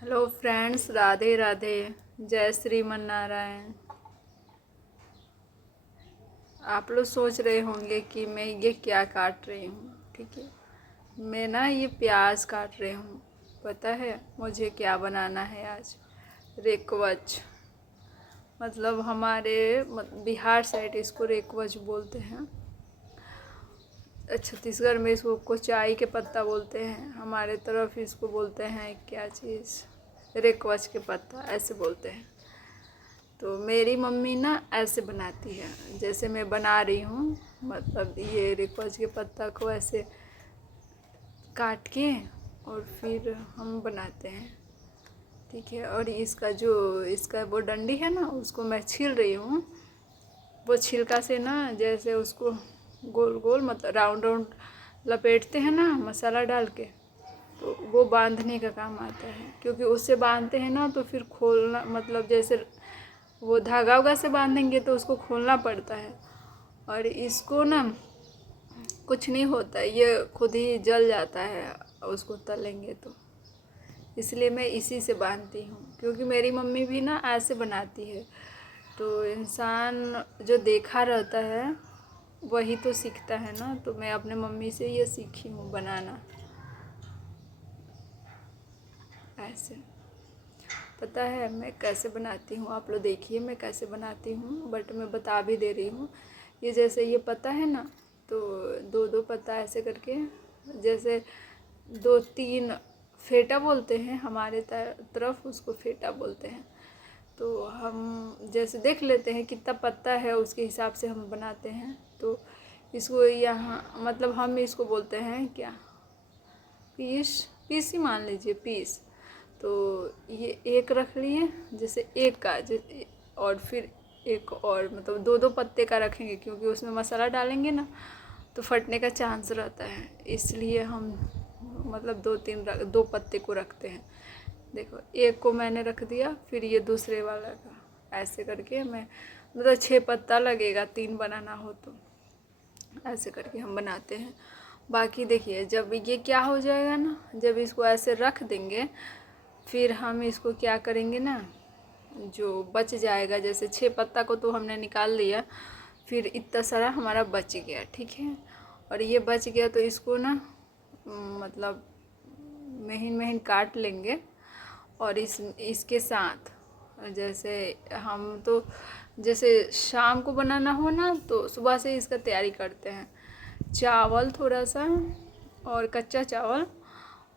Hello friends, Radhe Radhe. जय श्रीमन नारायण। आप लोग सोच रहे होंगे कि मैं ये क्या काट रही हूँ। ठीक है, मैं ना ये प्याज काट रही हूँ। पता है मुझे क्या बनाना है आज? रेकवच। मतलब हमारे बिहार साइड इसको रेकवच बोलते हैं। छत्तीसगढ़ में इसको कोचाई के पत्ता बोलते हैं। हमारे तरफ इसको बोलते हैं क्या चीज़, रेकवच के पत्ता ऐसे बोलते हैं। तो मेरी मम्मी ना ऐसे बनाती है जैसे मैं बना रही हूँ। मतलब ये रेकवच के पत्ता को ऐसे काट के और फिर हम बनाते हैं। ठीक है, और इसका वो डंडी है ना, उसको मैं छील रही हूँ। वो छिलका से ना जैसे उसको गोल गोल मतलब राउंड राउंड लपेटते हैं ना मसाला डाल के, तो वो बांधने का काम आता है। क्योंकि उससे बांधते हैं ना तो फिर खोलना, मतलब जैसे वो धागा उगा से बांधेंगे तो उसको खोलना पड़ता है। और इसको ना कुछ नहीं होता, ये खुद ही जल जाता है उसको तलेंगे तो। इसलिए मैं इसी से बांधती हूँ, क्योंकि मेरी मम्मी भी ना ऐसे बनाती है। तो इंसान जो देखा रहता है वही तो सीखता है ना। तो मैं अपने मम्मी से ये सीखी हूँ बनाना ऐसे। पता है मैं कैसे बनाती हूँ? आप लोग देखिए मैं कैसे बनाती हूँ, बट मैं बता भी दे रही हूँ। ये जैसे ये पत्ता है ना, तो दो दो पत्ता ऐसे करके, जैसे दो तीन फेटा बोलते हैं हमारे तरफ, उसको फेटा बोलते हैं। तो हम जैसे देख लेते हैं कितना पत्ता है, उसके हिसाब से हम बनाते हैं। तो इसको यहाँ मतलब हम इसको बोलते हैं क्या, पीस। पीस ही मान लीजिए, पीस। तो ये एक रख लिए, जैसे एक का और फिर एक और, मतलब दो दो पत्ते का रखेंगे, क्योंकि उसमें मसाला डालेंगे ना तो फटने का चांस रहता है। इसलिए हम मतलब दो पत्ते को रखते हैं। देखो एक को मैंने रख दिया, फिर ये दूसरे वाला का ऐसे करके मैं, मतलब 6 पत्ता लगेगा 3 बनाना हो तो। ऐसे करके हम बनाते हैं। बाकी देखिए जब ये क्या हो जाएगा ना, जब इसको ऐसे रख देंगे, फिर हम इसको क्या करेंगे ना, जो बच जाएगा, जैसे 6 पत्ता को तो हमने निकाल लिया, फिर इतना सारा हमारा बच गया। ठीक है, और ये बच गया तो इसको ना मतलब महीन महीन काट लेंगे। और इसके साथ जैसे हम तो जैसे शाम को बनाना हो ना तो सुबह से इसका तैयारी करते हैं। चावल थोड़ा सा और कच्चा चावल,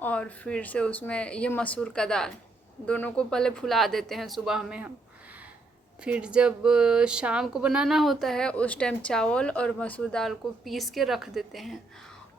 और फिर से उसमें ये मसूर का दाल, दोनों को पहले फुला देते हैं सुबह में हम। फिर जब शाम को बनाना होता है उस टाइम चावल और मसूर दाल को पीस के रख देते हैं।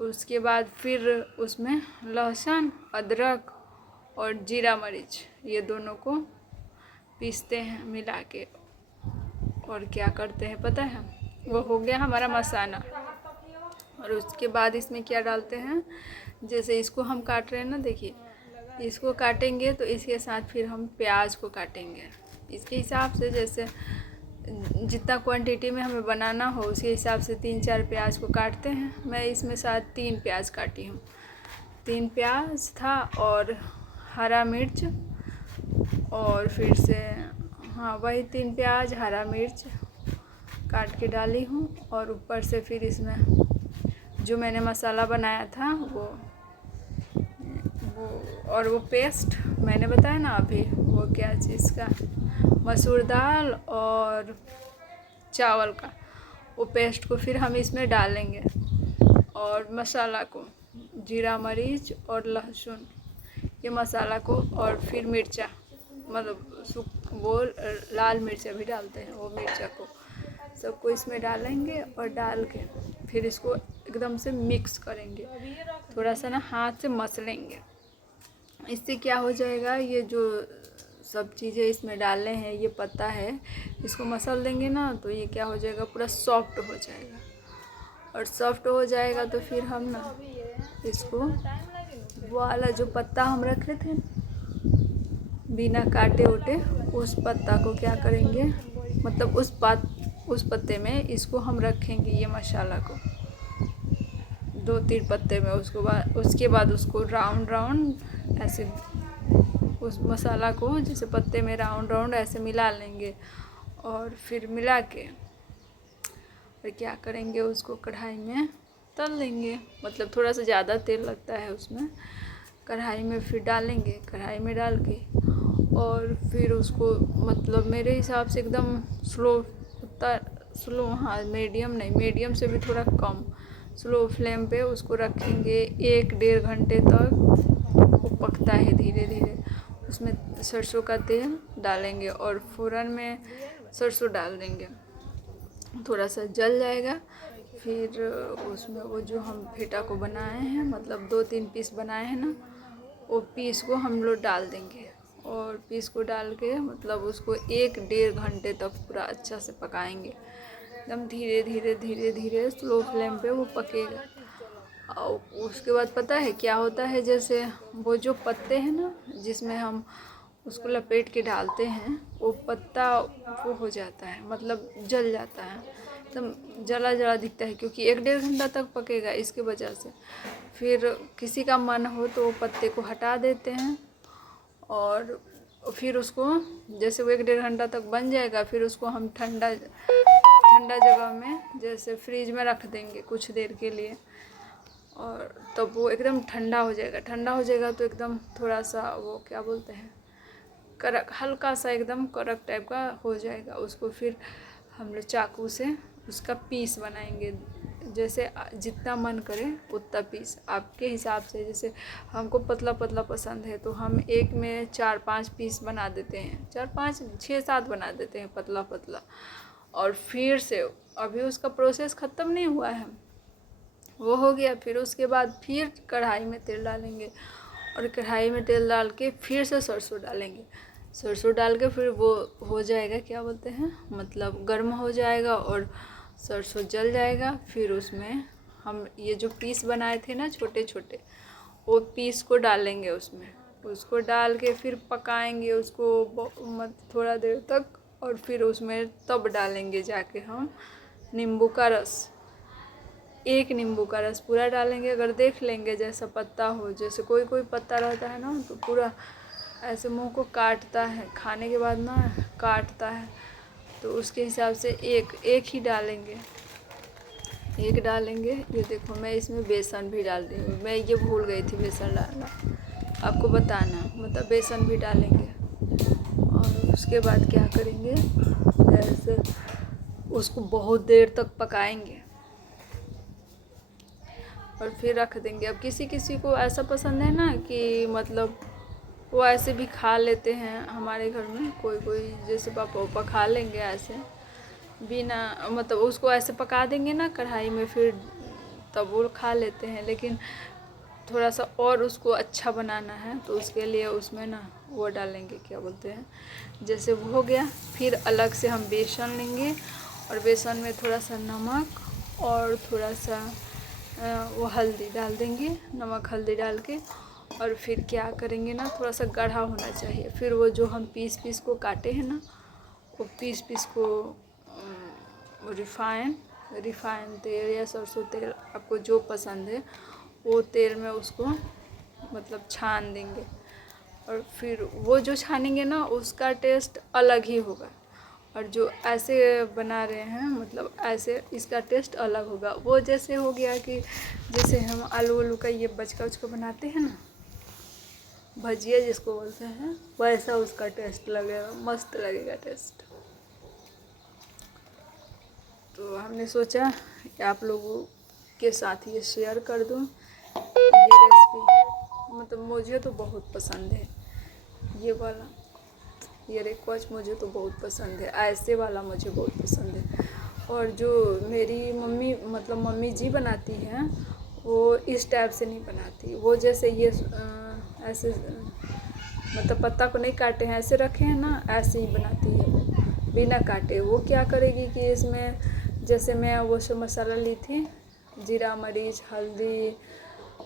उसके बाद फिर उसमें लहसुन, अदरक और जीरा मरीच, ये दोनों को पीसते हैं मिला के। और क्या करते हैं पता है, वो हो गया हमारा मसाला। और उसके बाद इसमें क्या डालते हैं, जैसे इसको हम काट रहे हैं ना, देखिए इसको काटेंगे तो इसके साथ फिर हम प्याज को काटेंगे। इसके हिसाब से जैसे जितना क्वांटिटी में हमें बनाना हो उसके हिसाब से 3-4 प्याज को काटते हैं। मैं इसमें साथ 3 प्याज काटी हूँ। 3 प्याज था और हरा मिर्च, और फिर से हाँ वही 3 प्याज हरा मिर्च काट के डाली हूँ। और ऊपर से फिर इसमें जो मैंने मसाला बनाया था वो और वो पेस्ट मैंने बताया ना अभी, वो क्या चीज़ का, मसूर दाल और चावल का, वो पेस्ट को फिर हम इसमें डालेंगे। और मसाला को, जीरा मरीच और लहसुन, ये मसाला को, और फिर मिर्चा, मतलब वो लाल मिर्चा भी डालते हैं, वो मिर्चा को सबको इसमें डालेंगे। और डाल के फिर इसको एकदम से मिक्स करेंगे, थोड़ा सा ना हाथ से मसलेंगे। इससे क्या हो जाएगा, ये जो सब चीज़ें इसमें डालने हैं, ये पत्ता है, इसको मसल देंगे ना तो ये क्या हो जाएगा, पूरा सॉफ्ट हो जाएगा। और सॉफ्ट हो जाएगा तो फिर हम ना इसको, वो वाला जो पत्ता हम रखे थे बिना काटे उटे, उस पत्ता को क्या करेंगे, मतलब उस पत्ते में इसको हम रखेंगे, ये मसाला को 2-3 पत्ते में। उसके बाद उसको राउंड राउंड ऐसे उस मसाला को जैसे पत्ते में राउंड राउंड ऐसे मिला लेंगे और फिर मिला के फिर क्या करेंगे, उसको कढ़ाई में तल लेंगे। मतलब थोड़ा सा ज़्यादा तेल लगता है उसमें। कढ़ाई में फिर डालेंगे, कढ़ाई में डाल के और फिर उसको मतलब मेरे हिसाब से एकदम स्लो, उतना स्लो, हाँ मीडियम नहीं, मीडियम से भी थोड़ा कम, स्लो फ्लेम पे उसको रखेंगे 1-1.5 घंटे तक। वो पकता है धीरे धीरे। उसमें सरसों का तेल डालेंगे और फ़ौरन में सरसों डाल देंगे। थोड़ा सा जल जाएगा, फिर उसमें वो जो हम फेटा को बनाए हैं, मतलब 2-3 पीस बनाए हैं ना, वो पीस को हम लोग डाल देंगे और पीस को डाल के मतलब उसको 1-1.5 घंटे तक पूरा अच्छा से पकाएंगे। एकदम धीरे धीरे धीरे धीरे स्लो फ्लेम पे वो पकेगा। और उसके बाद पता है क्या होता है, जैसे वो जो पत्ते हैं ना जिसमें हम उसको लपेट के डालते हैं, वो पत्ता वो हो जाता है, मतलब जल जाता है, एकदम जला जला दिखता है, क्योंकि 1-1.5 घंटा तक पकेगा इसके वजह से। फिर किसी का मन हो तो वो पत्ते को हटा देते हैं और फिर उसको जैसे वो 1-1.5 घंटा तक बन जाएगा, फिर उसको हम ठंडा ठंडा जगह में जैसे फ्रिज में रख देंगे कुछ देर के लिए। और तब वो एकदम ठंडा हो जाएगा। ठंडा हो जाएगा तो एकदम थोड़ा सा वो क्या बोलते हैं, कड़क, हल्का सा एकदम कड़क टाइप का हो जाएगा। उसको फिर हम लोग चाकू से उसका पीस बनाएंगे, जैसे जितना मन करे उतना पीस, आपके हिसाब से। जैसे हमको पतला पतला पसंद है तो हम एक में 4-5 पीस बना देते हैं, 4-5 6-7 बना देते हैं पतला पतला। और फिर से अभी उसका प्रोसेस ख़त्म नहीं हुआ है, वो हो गया। फिर उसके बाद फिर कढ़ाई में तेल डालेंगे और कढ़ाई में तेल डाल के फिर से सरसों डालेंगे। सरसों डाल के फिर वो हो जाएगा, क्या बोलते हैं, मतलब गर्म हो जाएगा और सरसों जल जाएगा। फिर उसमें हम ये जो पीस बनाए थे ना छोटे छोटे, वो पीस को डालेंगे उसमें। उसको डाल के फिर पकाएंगे उसको थोड़ा देर तक। और फिर उसमें तब डालेंगे जाके हम नींबू का रस, 1 नींबू का रस पूरा डालेंगे। अगर देख लेंगे जैसा पत्ता हो, जैसे कोई कोई पत्ता रहता है ना तो पूरा ऐसे मुंह को काटता है, खाने के बाद ना काटता है, तो उसके हिसाब से एक ही डालेंगे, 1 डालेंगे। ये देखो मैं इसमें बेसन भी डाल रही हूँ, मैं ये भूल गई थी बेसन डालना, आपको बताना, मतलब बेसन भी डालेंगे। और उसके बाद क्या करेंगे, ऐसे उसको बहुत देर तक पकाएंगे और फिर रख देंगे। अब किसी किसी को ऐसा पसंद है ना कि मतलब वो ऐसे भी खा लेते हैं। हमारे घर में कोई कोई जैसे पापा उपा खा लेंगे ऐसे बिना, मतलब उसको ऐसे पका देंगे ना कढ़ाई में, फिर तब वो खा लेते हैं। लेकिन थोड़ा सा और उसको अच्छा बनाना है तो उसके लिए उसमें ना वो डालेंगे, क्या बोलते हैं, जैसे वो हो गया। फिर अलग से हम बेसन लेंगे और बेसन में थोड़ा सा नमक और थोड़ा सा वो हल्दी डाल देंगे, नमक हल्दी डाल के। और फिर क्या करेंगे ना, थोड़ा सा गाढ़ा होना चाहिए। फिर वो जो हम पीस को काटे हैं ना, वो पीस को रिफाइन तेल या सरसों तेल, आपको जो पसंद है वो तेल में उसको मतलब छान देंगे। और फिर वो जो छानेंगे ना उसका टेस्ट अलग ही होगा, और जो ऐसे बना रहे हैं मतलब ऐसे इसका टेस्ट अलग होगा। वो जैसे हो गया कि जैसे हम आलू का ये बचका उचका बनाते हैं ना, भजिया जिसको बोलते हैं, वैसा उसका टेस्ट लगेगा, मस्त लगेगा टेस्ट। तो हमने सोचा कि आप लोगों के साथ ये शेयर कर दूं ये रेसिपी। मतलब मुझे तो बहुत पसंद है ये वाला, ये रिक्वेच मुझे तो बहुत पसंद है, ऐसे वाला मुझे बहुत पसंद है। और जो मेरी मम्मी मतलब मम्मी जी बनाती हैं वो इस टाइप से नहीं बनाती। वो जैसे ये ऐसे मतलब पत्ता को नहीं काटे हैं, ऐसे रखे हैं ना, ऐसे ही बनाती है वो बिना काटे। वो क्या करेगी कि इसमें जैसे मैं वो सब मसाला ली थी, जीरा मरीच हल्दी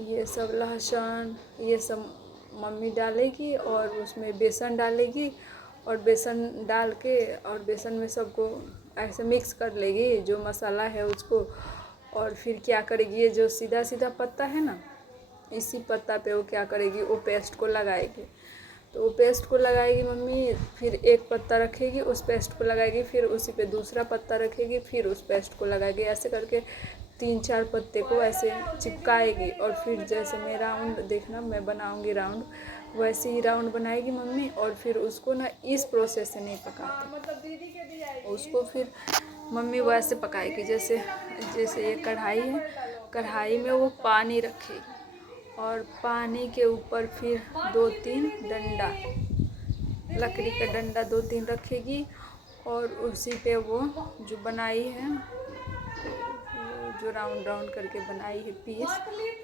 ये सब लहसुन ये सब मम्मी डालेगी और उसमें बेसन डालेगी और बेसन डाल के और बेसन में सबको ऐसे मिक्स कर लेगी जो मसाला है उसको। और फिर क्या करेगी, ये जो सीधा सीधा पत्ता है ना, इसी पत्ता पे वो क्या करेगी, वो पेस्ट को लगाएगी। तो वो पेस्ट को लगाएगी मम्मी, फिर एक पत्ता रखेगी, उस पेस्ट को लगाएगी, फिर उसी पे दूसरा पत्ता रखेगी, फिर उस पेस्ट को लगाएगी। ऐसे करके 3-4 पत्ते को ऐसे चिपकाएगी। और फिर जैसे मैं राउंड, देखना मैं बनाऊंगी राउंड, वैसे ही राउंड बनाएगी मम्मी। और फिर उसको ना इस प्रोसेस से नहीं पकाती, उसको फिर मम्मी वैसे पकाएगी जैसे ये कढ़ाई है, कढ़ाई में वो पानी रखेगी और पानी के ऊपर फिर 2-3 डंडा, लकड़ी का डंडा 2-3 रखेगी और उसी पे वो जो बनाई है, जो राउंड राउंड करके बनाई है पीस,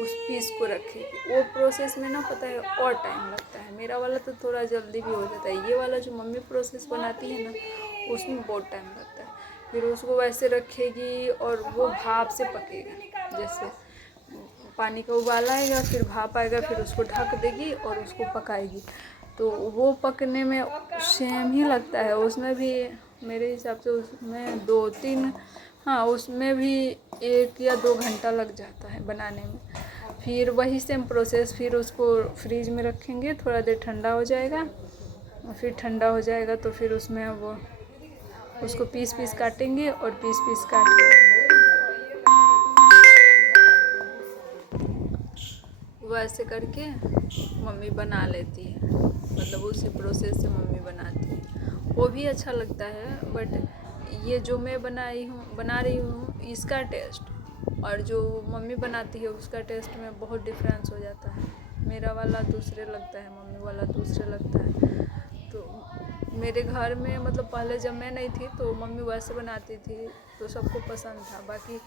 उस पीस को रखेगी। वो प्रोसेस में ना पता है और टाइम लगता है। मेरा वाला तो थोड़ा जल्दी भी हो जाता है, ये वाला जो मम्मी प्रोसेस बनाती है ना उसमें बहुत टाइम लगता है। फिर उसको वैसे रखेगी और वो भाप से पकेगा। जैसे पानी का उबाल आएगा, फिर भाप आएगा, फिर उसको ढक देगी और उसको पकाएगी। तो वो पकने में सेम ही लगता है। उसमें भी मेरे हिसाब से उसमें 2-3, हाँ उसमें भी 1 या 2 घंटा लग जाता है बनाने में। फिर वही सेम प्रोसेस, फिर उसको फ्रीज में रखेंगे, थोड़ा देर ठंडा हो जाएगा। फिर ठंडा हो जाएगा तो फिर उसमें वो उसको पीस पीस काटेंगे और पीस पीस काट के वैसे करके मम्मी बना लेती है। मतलब उसी प्रोसेस से मम्मी बनाती है, वो भी अच्छा लगता है। बट ये जो मैं बना रही हूँ इसका टेस्ट और जो मम्मी बनाती है उसका टेस्ट में बहुत डिफरेंस हो जाता है। मेरा वाला दूसरे लगता है, मम्मी वाला दूसरे लगता है। तो मेरे घर में मतलब पहले जब मैं नहीं थी तो मम्मी वैसे बनाती थी तो सबको पसंद था। बाकी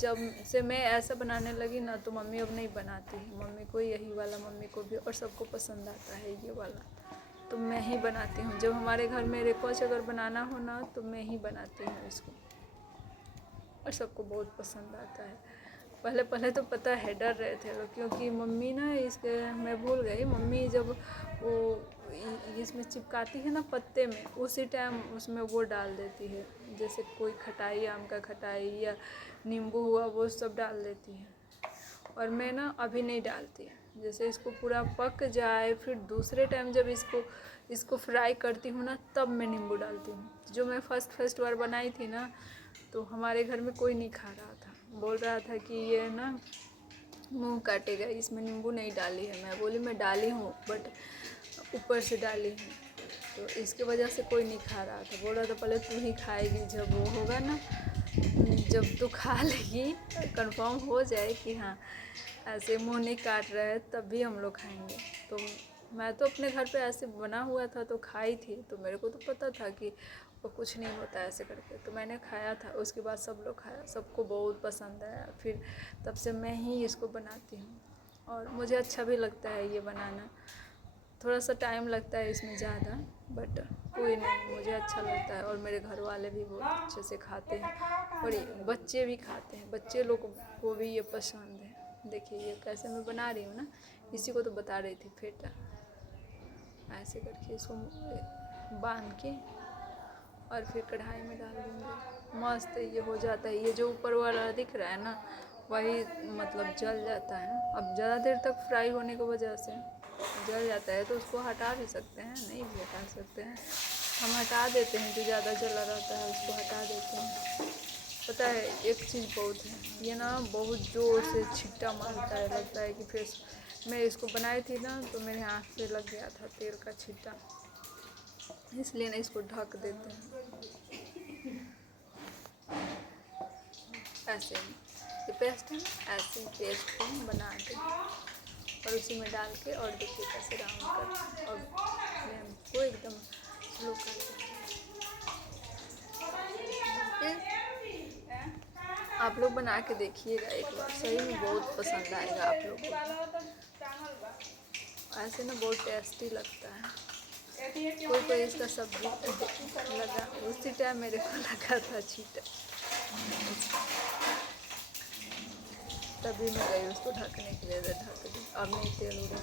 जब से मैं ऐसा बनाने लगी ना तो मम्मी अब नहीं बनाती है। मम्मी को यही वाला, मम्मी को भी और सबको पसंद आता है ये वाला, तो मैं ही बनाती हूँ। जब हमारे घर में कुछ अगर बनाना हो ना तो मैं ही बनाती हूँ इसको और सबको बहुत पसंद आता है। पहले पहले तो पता है डर रहे थे लोग, क्योंकि मम्मी ना इसके, मैं भूल गई, मम्मी जब वो इसमें चिपकाती है ना पत्ते में, उसी टाइम उसमें वो डाल देती है। जैसे कोई खटाई, आम का खटाई या नींबू हुआ, वो सब डाल देती है। और मैं ना अभी नहीं डालती। जैसे इसको पूरा पक जाए फिर दूसरे टाइम जब इसको फ्राई करती हूँ ना तब मैं नींबू डालती हूँ। जो मैं फर्स्ट बार बनाई थी ना तो हमारे घर में कोई नहीं खा रहा था, बोल रहा था कि ये ना मुंह काटेगा, इसमें नींबू नहीं डाली है। मैं बोली मैं डाली हूँ बट ऊपर से डाली हूँ। तो इसके वजह से कोई नहीं खा रहा था, बोल रहा था पहले तू ही खाएगी, जब वो होगा ना, जब तू खा लेगी कंफर्म हो जाए कि हाँ ऐसे मुंह नहीं काट रहा है तब भी हम लोग खाएंगे। तो मैं तो अपने घर पे ऐसे बना हुआ था तो खाई थी, तो मेरे को तो पता था कि वो कुछ नहीं होता ऐसे करके, तो मैंने खाया था। उसके बाद सब लोग खाया, सबको बहुत पसंद आया। फिर तब से मैं ही इसको बनाती हूँ और मुझे अच्छा भी लगता है ये बनाना। थोड़ा सा टाइम लगता है इसमें ज़्यादा, बट कोई नहीं, मुझे अच्छा लगता है। और मेरे घर वाले भी बहुत अच्छे से खाते हैं और बच्चे भी खाते हैं, बच्चे लोग को भी ये पसंद है। देखिए ये कैसे मैं बना रही हूँ ना, इसी को तो बता रही थी फेटा। ऐसे करके इसको बांध के और फिर कढ़ाई में डाल दूँगी, मस्त ये हो जाता है। ये जो ऊपर वाला दिख रहा है ना वही मतलब जल जाता है। अब ज़्यादा देर तक फ्राई होने की वजह से जल जाता है, तो उसको हटा भी सकते हैं, नहीं भी हटा सकते हैं। हम हटा देते हैं, जो ज़्यादा जला रहता है उसको हटा देते हैं। पता है एक चीज़ बहुत है, ये ना बहुत ज़ोर से छिट्टा मारता है, लगता है कि फिर मैं इसको बनाई थी ना तो मेरे आँख पे लग गया था तेल का छिट्टा, इसलिए ना इसको ढक देते हैं। ऐसे ये पेस्ट है ना, ऐसे ही पेस्ट को बना के और उसी में डाल के और देखिए कैसे राउंड कर और फ्लेम को एकदम स्लो कर दें। आप लोग बना के देखिएगा एक बार, सही में बहुत पसंद आएगा आप लोगों को। ऐसे ना बहुत टेस्टी लगता है। कोई इसका सब्जी लगा, उसी टाइम मेरे को लगा था छींटा, तभी मैं गई उसको ढकने के लिए, ढक दी। अब नहीं तेल उड़ेगा।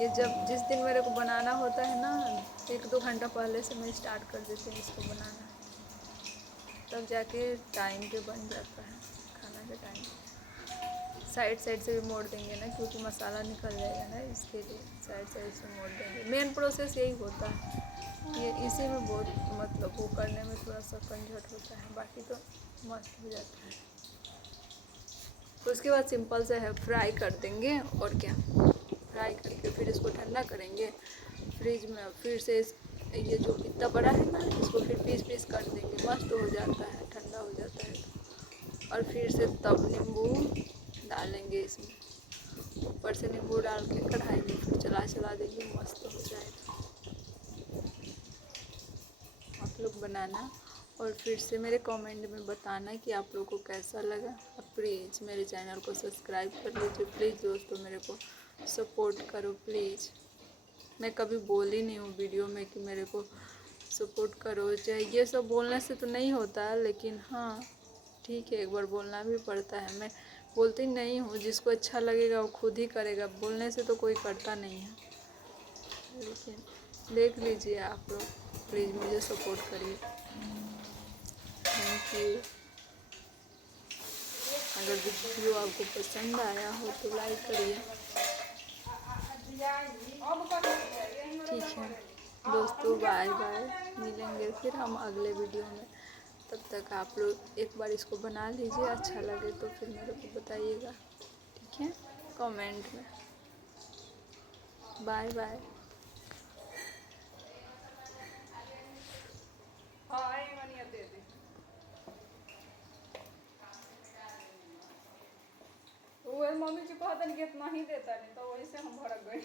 ये जब जिस दिन मेरे को बनाना होता है ना 1-2 घंटा पहले से मैं स्टार्ट कर देती हूँ इसको बनाना, तब जाके टाइम पे बन जाता है खाना के टाइम। साइड साइड से भी मोड़ देंगे ना, क्योंकि मसाला निकल जाएगा ना, इसके लिए साइड साइड से मोड़ देंगे। मेन प्रोसेस यही होता है, ये इसी में बहुत मतलब वो करने में थोड़ा सा कंजट होता है, बाकी तो मस्त हो जाता है। तो उसके बाद सिंपल से है फ्राई कर देंगे, और क्या, फ्राई करके फिर इसको ठंडा करेंगे फ्रिज में। फिर से ये जो इतना बड़ा है ना, इसको फिर पीस पीस कर देंगे, मस्त हो जाता है, ठंडा हो जाता है तो। और फिर से तब नींबू डालेंगे इसमें, ऊपर से नींबू डाल के कढ़ाई में फिर चला देंगे, मस्त हो जाएगा। आप लोग बनाना, और फिर से मेरे कमेंट में बताना कि आप लोगों को कैसा लगा। और प्लीज़ मेरे चैनल को सब्सक्राइब कर लीजिए प्लीज़ दोस्तों, मेरे को सपोर्ट करो प्लीज़। मैं कभी बोली नहीं हूँ वीडियो में कि मेरे को सपोर्ट करो, चाहे ये सब बोलने से तो नहीं होता है, लेकिन हाँ ठीक है, एक बार बोलना भी पड़ता है। मैं बोलती नहीं हूँ, जिसको अच्छा लगेगा वो खुद ही करेगा, बोलने से तो कोई करता नहीं है। लेकिन देख लीजिए आप लोग, प्लीज़ मुझे सपोर्ट करिए। Thank you. अगर वीडियो आपको पसंद आया हो तो लाइक करिए। ठीक है दोस्तों, बाय बाय, मिलेंगे फिर हम अगले वीडियो में। तब तक आप लोग एक बार इसको बना लीजिए, अच्छा लगे तो फिर मेरे को बताइएगा, ठीक है, कमेंट में। Bye bye. वो मम्मी जी कहता नहीं कि इतना ही देता नहीं, तो वही से हम भड़क गए।